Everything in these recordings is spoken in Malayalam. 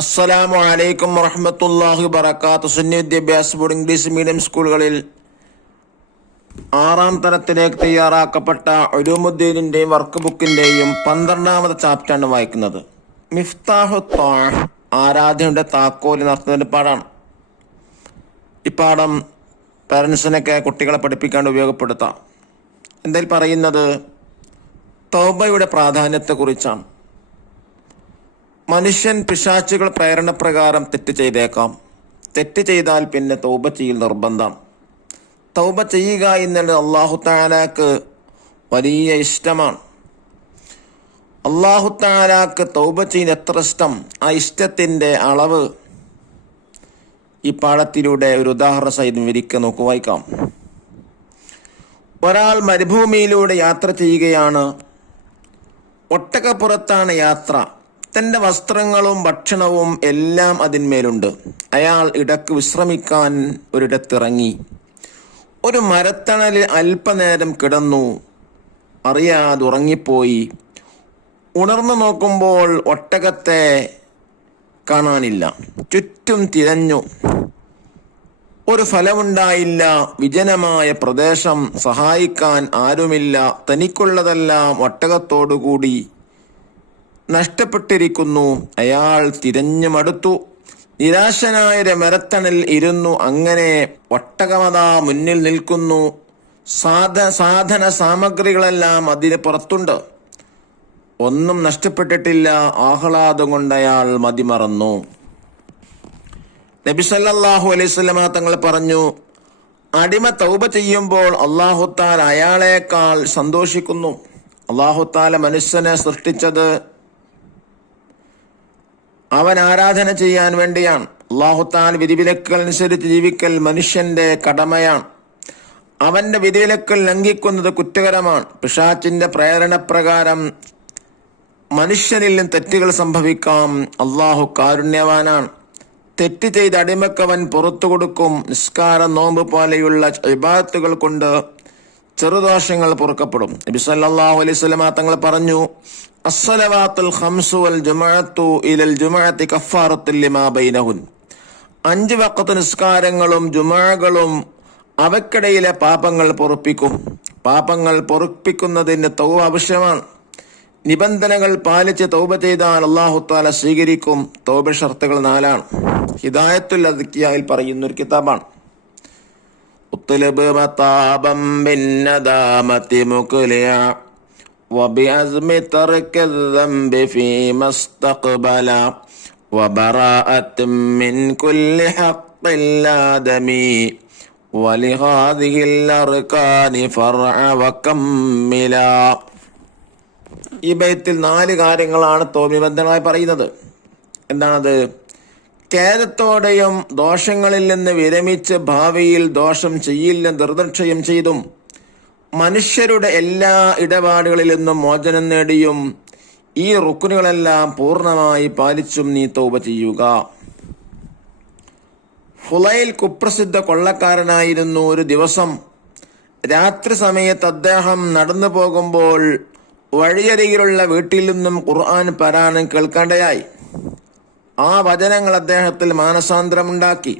അസ്സലാമു അലൈക്കും വറഹ്മത്തുള്ളാഹി വബറകാതുഹു. സുന്നി വിദ്യാഭ്യാസ ബോർഡ് ഇംഗ്ലീഷ് മീഡിയം സ്കൂളുകളിൽ 6ാം തരത്തിലേക്ക് തയ്യാറാക്കപ്പെട്ട ഉലൂമുദ്ദീനിന്റെയും വർക്ക് ബുക്കിന്റെയും 12ാമത്തെ ചാപ്റ്ററാണ് വായിക്കുന്നത്. മിഫ്താഹു ത്വാഅ, ആരാധനയുടെ താക്കോൽ നടത്തുന്നതിന്റെ പാഠമാണ്. ഈ പാഠം പാരൻസിനൊക്കെ കുട്ടികളെ പഠിപ്പിക്കാൻ ഉപയോഗപ്പെടുത്താം. എന്തായാലും പറയുന്നത് തൗബയുടെ പ്രാധാന്യത്തെക്കുറിച്ചാണ്. മനുഷ്യൻ പിശാചുകൾ പ്രേരണപ്രകാരം തെറ്റ് ചെയ്തേക്കാം. തെറ്റ് ചെയ്താൽ പിന്നെ തൗബ ചെയ്യൽ നിർബന്ധം. തൗബ ചെയ്യുക എന്നുള്ളത് അല്ലാഹു തആലക്ക് വലിയ ഇഷ്ടമാണ്. അല്ലാഹു തആലക്ക് തൗബ ചെയ്യുന്ന എത്ര ഇഷ്ടം, ആ ഇഷ്ടത്തിന്റെ അളവ് ഈ പാഠത്തിലൂടെ ഒരു ഉദാഹരണ സഹിതം വിവരിക്കാൻ വായിക്കാം. ഒരാൾ മരുഭൂമിയിലൂടെ യാത്ര ചെയ്യുകയാണ്. ഒട്ടകപ്പുറത്താണ് യാത്ര. തന്റെ വസ്ത്രങ്ങളും ഭക്ഷണവും എല്ലാം അതിന്മേലുണ്ട്. അയാൾ ഇടക്ക് വിശ്രമിക്കാൻ ഒരിടത്തിറങ്ങി. ഒരു മരത്തണലിൽ അല്പനേരം കിടന്നു. അറിയാതെ ഉറങ്ങിപ്പോയി. ഉണർന്നു നോക്കുമ്പോൾ ഒട്ടകത്തെ കാണാനില്ല. ചുറ്റും തിരഞ്ഞു. ഒരു ഫലമുണ്ടായില്ല. വിജനമായ പ്രദേശം, സഹായിക്കാൻ ആരുമില്ല. തനിക്കുള്ളതെല്ലാം ഒട്ടകത്തോടുകൂടി നഷ്ടപ്പെട്ടിരിക്കുന്നു. അയാൾ തിരഞ്ഞു മടുത്തു. നിരാശനായ മരത്തണൽ ഇരുന്നു. അങ്ങനെ ഒട്ടകമതാ മുന്നിൽ നിൽക്കുന്നു. സാധന സാമഗ്രികളെല്ലാം അതിന് പുറത്തുണ്ട്. ഒന്നും നഷ്ടപ്പെട്ടിട്ടില്ല. ആഹ്ലാദം കൊണ്ട് അയാൾ മതിമറന്നു. നബി സല്ലല്ലാഹു അലൈഹി വസല്ലമ തങ്ങൾ പറഞ്ഞു, അടിമ തൗബ ചെയ്യുമ്പോൾ അല്ലാഹു തആല അയാളേക്കാൾ സന്തോഷിക്കുന്നു. അല്ലാഹു തആല മനുഷ്യനെ സൃഷ്ടിച്ചത് അവൻ ആരാധന ചെയ്യാൻ വേണ്ടിയാണ്. അല്ലാഹു തആല വിധിവിലക്കുകൾ അനുസരിച്ച് ജീവിക്കൽ മനുഷ്യന്റെ കടമയാണ്. അവന്റെ വിധിവിലക്കുകൾ ലംഘിക്കുന്നത് കുറ്റകരമാണ്. പിശാചിന്റെ പ്രേരണപ്രകാരം മനുഷ്യനിൽ നിന്ന് തെറ്റുകൾ സംഭവിക്കാം. അല്ലാഹു കാരുണ്യവാനാണ്. തെറ്റ് ചെയ്ത അടിമക്കവൻ പുറത്തു കൊടുക്കും. നിസ്കാരം, നോമ്പ് പോലെയുള്ള ഇബാദത്തുകൾ കൊണ്ട് ചെറുദോഷങ്ങൾ പൊറുക്കപ്പെടും. നബി സല്ലല്ലാഹു അലൈഹി വസല്ലമ തങ്ങൾ പറഞ്ഞു, അസ്സലവാത്തുൽ ഖംസു വൽ ജുമുഅത്തു ഇലൽ ജുമുഅത്തി കഫാറത്തുൽ ലിമാ ബൈനഹുൻ. 5 വഖത്ത് നിസ്കാരങ്ങളും ജുമുഅകളും അവക്കിടയിലെ പാപങ്ങൾ പൊറുപ്പിക്കും. പാപങ്ങൾ പൊറുപ്പിക്കുന്നതിന് തൗബ ആവശ്യമാണ്. നിബന്ധനകൾ പാലിച്ച് തൗബ ചെയ്താൽ അല്ലാഹു തആല സ്വീകരിക്കും. തൗബ ഷർത്തുകൾ 4 ഹിദായത്തുൽ അദ്കിയയിൽ പറയുന്ന ഒരു കിതാബാണ്. ഉത്ലബ് മതാബം ബിന്നദാമതി മുഖ്ലിയ وبعزم ترك الذنب فيما استقبل وبراءة من كل حق الآدمي ولهذه الأركان فرع وكملا. ഈ ബൈത്തിൽ 4 കാര്യങ്ങളാണ് തൗബ നിബന്ധനകളായി പറയുന്നത്. എന്താണത്? ഖേദത്തോടെയും ദോഷങ്ങളിൽ നിന്ന് വിരമിച്ച് ഭാവിയിൽ ദോഷം ചെയ്യില്ലെന്ന് ദൃഢനിശ്ചയം ചെയ്തും മനുഷ്യരുടെ എല്ലാ ഇടപാടുകളിൽ നിന്നും മോചനം നേടിയും ഈ റുക്നുകളെല്ലാം പൂർണ്ണമായി പാലിച്ചും നീ തൗബ ചെയ്യുക. ഹുലൈൽ കുപ്രസിദ്ധ കൊള്ളക്കാരനായിരുന്നു. ഒരു ദിവസം രാത്രി സമയത്ത് അദ്ദേഹം നടന്നു പോകുമ്പോൾ വഴിയരികിലുള്ള വീട്ടിൽ നിന്നും ഖുർആൻ പാരായണം കേൾക്കേണ്ടതായി. ആ വചനങ്ങൾ അദ്ദേഹത്തിൽ മാനസാന്തരമുണ്ടാക്കി.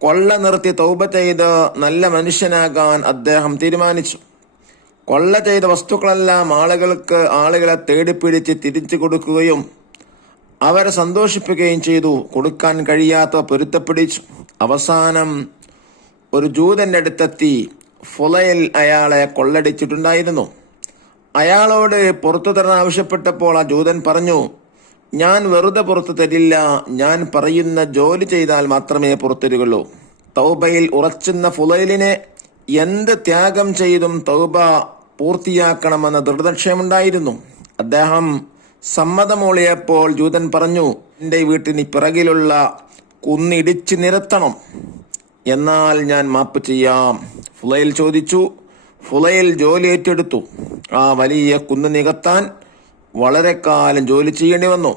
കൊള്ള നിർത്തി തൗബ ചെയ്ത് നല്ല മനുഷ്യനാകാൻ അദ്ദേഹം തീരുമാനിച്ചു. കൊള്ള ചെയ്ത വസ്തുക്കളെല്ലാം ആളുകളെ തേടിപ്പിടിച്ച് തിരിച്ചു കൊടുക്കുകയും അവരെ സന്തോഷിപ്പിക്കുകയും ചെയ്തു. കൊടുക്കാൻ കഴിയാത്ത പൊരുത്തപ്പിടിച്ചു. അവസാനം ഒരു ജൂതന്റെ അടുത്തെത്തി. ഫുലൈൽ അയാളെ കൊള്ളടിച്ചിട്ടുണ്ടായിരുന്നു. അയാളോട് പുറത്തു തരാൻ ആവശ്യപ്പെട്ടപ്പോൾ ആ ജൂതൻ പറഞ്ഞു, ഞാൻ വെറുതെ പുറത്തു തരില്ല. ഞാൻ പറയുന്ന ജോലി ചെയ്താൽ മാത്രമേ പുറത്തരുകയുള്ളൂ. തൗബയിൽ ഉറച്ചുന്ന ഫുലൈലിനെ എന്ത് ത്യാഗം ചെയ്തും തൗബ പൂർത്തിയാക്കണമെന്ന ദൃഢനിശ്ചയമുണ്ടായിരുന്നു. അദ്ദേഹം സമ്മതമൂളിയപ്പോൾ ജൂതൻ പറഞ്ഞു, എന്റെ വീട്ടിന് പിറകിലുള്ള കുന്നിടിച്ച് നിരത്തണം, എന്നാൽ ഞാൻ മാപ്പ് ചെയ്യാം. ഫുലൈൽ ചോദിച്ചു. ഫുലൈൽ ജോലി ഏറ്റെടുത്തു. ആ വലിയ കുന്ന് നികത്താൻ വളരെ കാലം ജോലി ചെയ്യേണ്ടി വന്നു.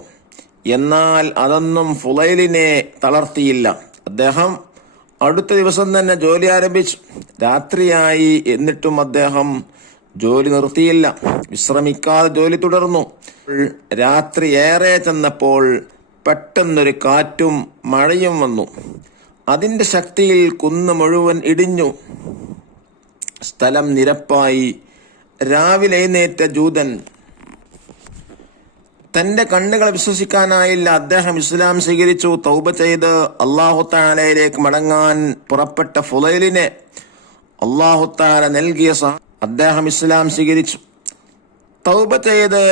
എന്നാൽ അതൊന്നും ഫുലൈലിനെ തളർത്തിയില്ല. അദ്ദേഹം അടുത്ത ദിവസം തന്നെ ജോലി ആരംഭിച്ചു. രാത്രിയായി, എന്നിട്ടും അദ്ദേഹം ജോലി നിർത്തിയില്ല. വിശ്രമിക്കാതെ ജോലി തുടർന്നു. രാത്രി ഏറെ ചെന്നപ്പോൾ പെട്ടെന്നൊരു കാറ്റും മഴയും വന്നു. അതിൻ്റെ ശക്തിയിൽ കുന്ന് മുഴുവൻ ഇടിഞ്ഞു. സ്ഥലം നിരപ്പായി. രാവിലെ എഴുന്നേറ്റ ജൂതൻ തന്റെ കണ്ണുകൾ വിശ്വസിക്കാനായില്ല. അദ്ദേഹം ഇസ്ലാം സ്വീകരിച്ചു. തൗബ ചെയ്ത് അല്ലാഹു തആലയിലേക്ക് മടങ്ങാൻ പുറപ്പെട്ട ഫുലൈലിനെ അല്ലാഹു തആല നൽകിയ അദ്ദേഹം ഇസ്ലാം സ്വീകരിച്ചു. തൗബ ചെയ്ത്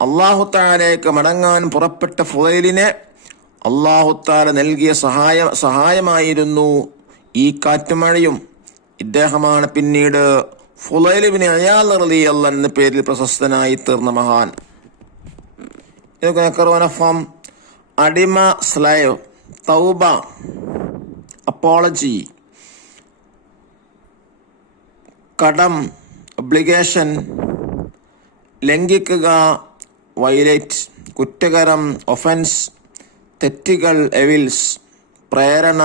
അല്ലാഹു തആലയിലേക്ക് മടങ്ങാൻ പുറപ്പെട്ട ഫുലൈലിനെ അല്ലാഹു തആല നൽകിയ സഹായമായിരുന്നു ഈ കാറ്റുമഴയും. ഇദ്ദേഹമാണ് പിന്നീട് ഫുലൈൽ ഇബ്നു ഇയാദ് റളിയല്ലാഹു എന്ന പേരിൽ പ്രശസ്തനായി തീർന്ന മഹാൻ. ഫോം അടിമ, സ്ലേവ്, തൗബ, അപ്പോളജി, കടം, ഒബ്ലിഗേഷൻ, ലംഘിക്കുക, വയലേറ്റ്, കുറ്റകരം, ഒഫൻസ്, തെറ്റുകൾ, എവിൽസ്, പ്രേരണ,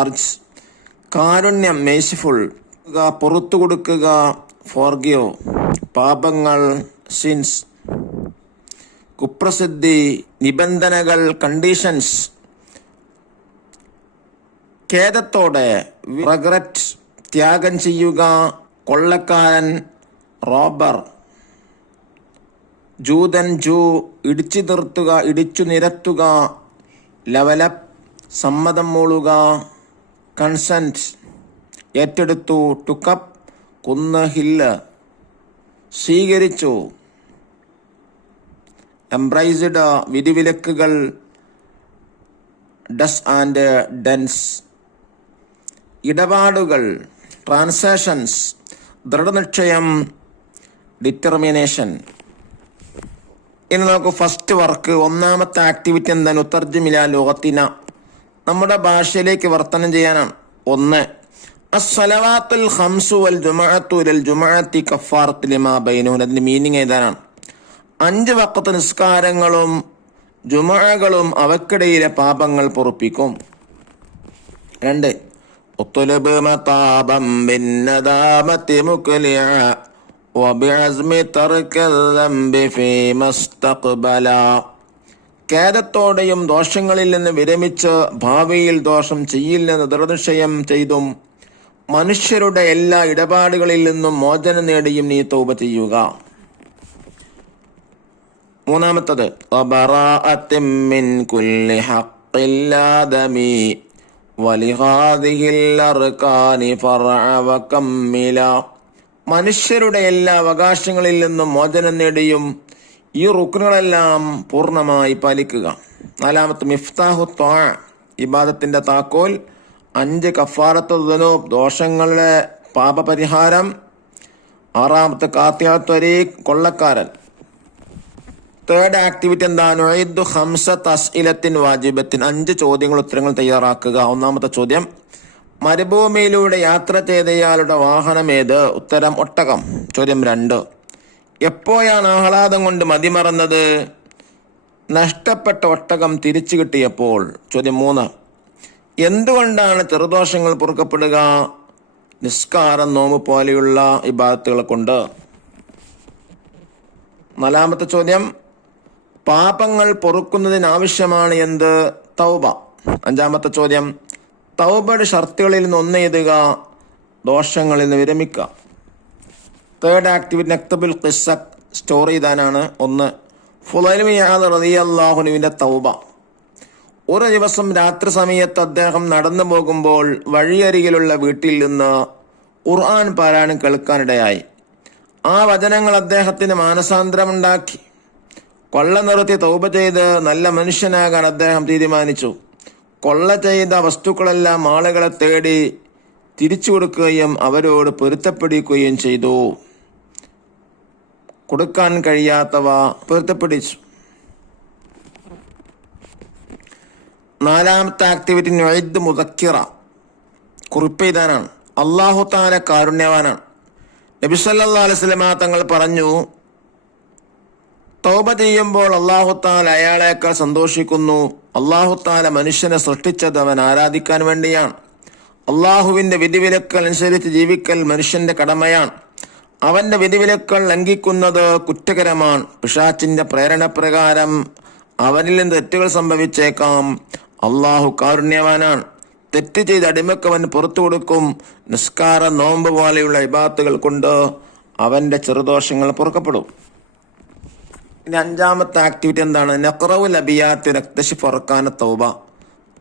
അർജ്, കാരുണ്യം, മേഴ്സിഫുൾ, പുറത്തു കൊടുക്കുക, ഫോർഗിവ്, പാപങ്ങൾ, സിൻസ്, കുപ്രസിദ്ധി, നിബന്ധനകൾ, കണ്ടീഷൻസ്, ഖേദത്തോടെ, റിഗ്രറ്റ്, ത്യാഗം ചെയ്യുക, കൊള്ളക്കാരൻ, റോബർ, ജൂതൻ, ജൂ, ഇടിച്ചു നിർത്തുക, ഇടിച്ചു നിരത്തുക, ലെവലപ്പ്, സമ്മതം മൂളുക, കൺസെന്റ്, ഏറ്റെടുത്തു, ടുക്കപ്പ്, കുന്ന്, ഹില്ല്, സ്വീകരിച്ചു, എംബ്രൈസ്ഡ്, വിധിവിലക്കുകൾ, ഡസ് ആൻഡ് ഡെൻസ്, ഇടപാടുകൾ, ട്രാൻസാക്ഷൻസ്, ദൃഢനിശ്ചയം, ഡിറ്റർമിനേഷൻ. ഇനി നമുക്ക് ഫസ്റ്റ് വർക്ക്, ഒന്നാമത്തെ ആക്ടിവിറ്റി എന്താണ്? ഉത്തർജിമില ലോകത്തിന, നമ്മുടെ ഭാഷയിലേക്ക് വർത്തനം ചെയ്യാനാണ്. 1. അസ്സലവാത്തുൽ ഖംസു വൽ ജുമുഅത്തു ഇലൽ ജുമുഅത്തി കഫാറത്തു ലിമാ ബൈനഹുന്ന. അതിന്റെ മീനിങ് ഏതാണ്? 5 വഖത്ത് നിസ്കാരങ്ങളും ജുമുഅകളും അവക്കിടയിലെ പാപങ്ങൾ പൊറുപ്പിക്കും. 2. ഉത്ലബ് മതാബം ബിന്നദാമത്തി മുക്ലിഅ വബിഅസ്മി തർക്കൽ ദംബി ഫീമസ്തഖ്ബല. ഖേദത്തോടെയും ദോഷങ്ങളിൽ നിന്ന് വിരമിച്ച് ഭാവിയിൽ ദോഷം ചെയ്യില്ലെന്ന് ദൃഢനിശ്ചയം ചെയ്തും മനുഷ്യരുടെ എല്ലാ ഇടപാടുകളിൽ നിന്നും മോചനം നേടിയും നീ തൗബ ചെയ്യുക. 3. വബറാഅത്തിൻ മിൻ കുല്ലി ഹഖ്ഖിൻ ലാദമി വലിഹാദിഹിൽ അർകാനി ഫർഅ വകമ്മില. മനുഷ്യരുടെ എല്ലാ അവകാശങ്ങളിൽ നിന്നും മോചനം നേടിയും ഈ റുക്നുകളെല്ലാം പൂർണ്ണമായി പാലിക്കുക. 4. മിഫ്താഹു ത്വാഅ, ഇബാദത്തിന്റെ താക്കോൽ. 5. കഫാറത്തു ദുനൂബ്, ദോഷങ്ങളുടെ പാപപരിഹാരം. 6. ഖാത്തിഅത്തു ത്വരീഖ്, കൊള്ളക്കാരൻ. 3rd ആക്ടിവിറ്റി എന്താണ്? ഉഇദ്ദു 5 അസ്ഇലത്തിൻ വാജിബത്തിൻ, 5 ചോദ്യങ്ങൾ ഉത്തരങ്ങൾ തയ്യാറാക്കുക. 1ാമത്തെ ചോദ്യം, മരുഭൂമിയിലൂടെ യാത്ര ചെയ്തയാളുടെ വാഹനം ഏത്? ഉത്തരം ഒട്ടകം. ചോദ്യം 2, എപ്പോഴാണ് ആഹ്ലാദം കൊണ്ട് മതിമറന്നത്? നഷ്ടപ്പെട്ട ഒട്ടകം തിരിച്ചു കിട്ടിയപ്പോൾ. ചോദ്യം 3, എന്തുകൊണ്ടാണ് ചെറുദോഷങ്ങൾ പൊറുക്കപ്പെടുക? നിസ്കാരം, നോമ്പ് പോലെയുള്ള ഇബാദത്തുകളെ കൊണ്ട്. 4ാമത്തെ ചോദ്യം, പാപങ്ങൾ പൊറുക്കുന്നതിനാവശ്യമാണ് എന്ത്? തൗബ. 5ാമത്തെ ചോദ്യം, തൗബയുടെ ഷർത്തുകളിൽ നിന്ന് ഒന്ന് എഴുതുക, ദോഷങ്ങളിൽ നിന്ന് വിരമിക്കുക. 3rd ആക്ടിവിറ്റി നക്തബുൽ ഖിസ്സ, സ്റ്റോറി എഴുതാനാണ്. 1. ഫുലൈൽ ഇബ്നു ഇയാദ് റളിയല്ലാഹു അൻഹുവിന്റെ തൗബ. ഒരു ദിവസം രാത്രി സമയത്ത് അദ്ദേഹം നടന്നു പോകുമ്പോൾ വഴിയരികിലുള്ള വീട്ടിൽ നിന്ന് ഖുർആൻ പാരായണം കേൾക്കാനിടയായി. ആ വചനങ്ങൾ അദ്ദേഹത്തിന് മാനസാന്തരമുണ്ടാക്കി. കൊള്ള നിർത്തി തൗബ ചെയ്ത് നല്ല മനുഷ്യനാകാൻ അദ്ദേഹം തീരുമാനിച്ചു. കൊള്ള ചെയ്ത വസ്തുക്കളെല്ലാം ആളുകളെ തേടി തിരിച്ചു കൊടുക്കുകയും അവരോട് പൊരുത്തപ്പെടുകയും ചെയ്തു. കൊടുക്കാൻ കഴിയാത്തവ പൊരുത്തപ്പെടിച്ചു. 4ാമത്തെ ആക്ടിവിറ്റി നുഇദ് മുദക്കിറ, കുറിപ്പ് എഴുതാനാണ്. അല്ലാഹു തആല കാരുണ്യവാനാണ്. നബി സല്ലല്ലാഹു അലൈഹി വസല്ലം തങ്ങൾ പറഞ്ഞു, തൗബ ചെയ്യുമ്പോൾ അല്ലാഹു തആല അയാളേക്കാൾ സന്തോഷിക്കുന്നു. അല്ലാഹു തആല മനുഷ്യനെ സൃഷ്ടിച്ചത് അവൻ ആരാധിക്കാൻ വേണ്ടിയാണ്. അള്ളാഹുവിന്റെ വിധിവിലക്കൾ അനുസരിച്ച് ജീവിക്കൽ മനുഷ്യന്റെ കടമയാണ്. അവന്റെ വിധിവിലക്കൾ ലംഘിക്കുന്നത് കുറ്റകരമാണ്. പിശാചിന്റെ പ്രേരണ പ്രകാരം അവനിൽ നിന്ന് തെറ്റുകൾ സംഭവിച്ചേക്കാം. അള്ളാഹു കാരുണ്യവാനാണ്. തെറ്റ് ചെയ്ത് അടിമക്ക് അവൻ പുറത്തു കൊടുക്കും. നിസ്കാരം, നോമ്പ് പോലെയുള്ള ഇബാത്തുകൾ കൊണ്ട് അവന്റെ ചെറുദോഷങ്ങൾ പൊറുക്കപ്പെടും. ഇനി അഞ്ചാമത്തെ ആക്ടിവിറ്റി എന്താണ്? നഖ്റഉൽ അബിയാത്ത് നക്തശിഫ് അർകാന തൗബ.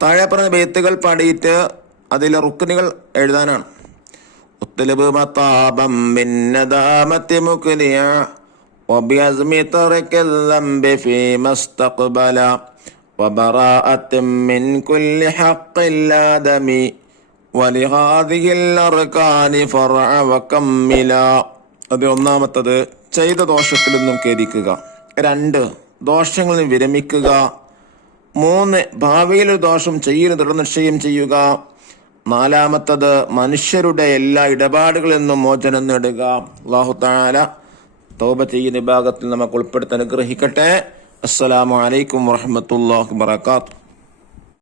താഴെ പറഞ്ഞ ബൈത്തുകൾ പാടിയിട്ട് അതിലെ റുക്നുകൾ എഴുതാനാണ്. ഉത്ലബ് മതാബം മിൻ നദാമത്തി മുക്ലിയ വബിഅസ്മി തറകൽ ദംബി ഫീമാ ഇസ്തഖ്ബല വബറാഅത്തും മിൻ കുല്ലി ഹഖ്ഖിൻ ലാ ദമി വലിഹാദിഹിൽ അർകാനി ഫർഅ വകമ്മില. അത് ഒന്നാമത്തത്, ചെയ്ത ദോഷത്തിൽ നിന്നും ഖേദിക്കുക. 2, ദോഷങ്ങളിൽ നിന്ന് വിരമിക്കുക. 3, ഭാവിയിൽ ഒരു ദോഷം ചെയ്യുന്ന ദൃഢനിശ്ചയം ചെയ്യുക. 4, മനുഷ്യരുടെ എല്ലാ ഇടപാടുകളിൽ നിന്നും മോചനം നേടുക. അല്ലാഹു തആല തൗബ ചെയ്യുന്ന വിഭാഗത്തിൽ നമുക്ക് ഉൾപ്പെടുത്താൻ അനുഗ്രഹിക്കട്ടെ. അസ്സലാമു അലൈക്കും വറഹ്മത്തുള്ളാഹി വബറകാതുഹു.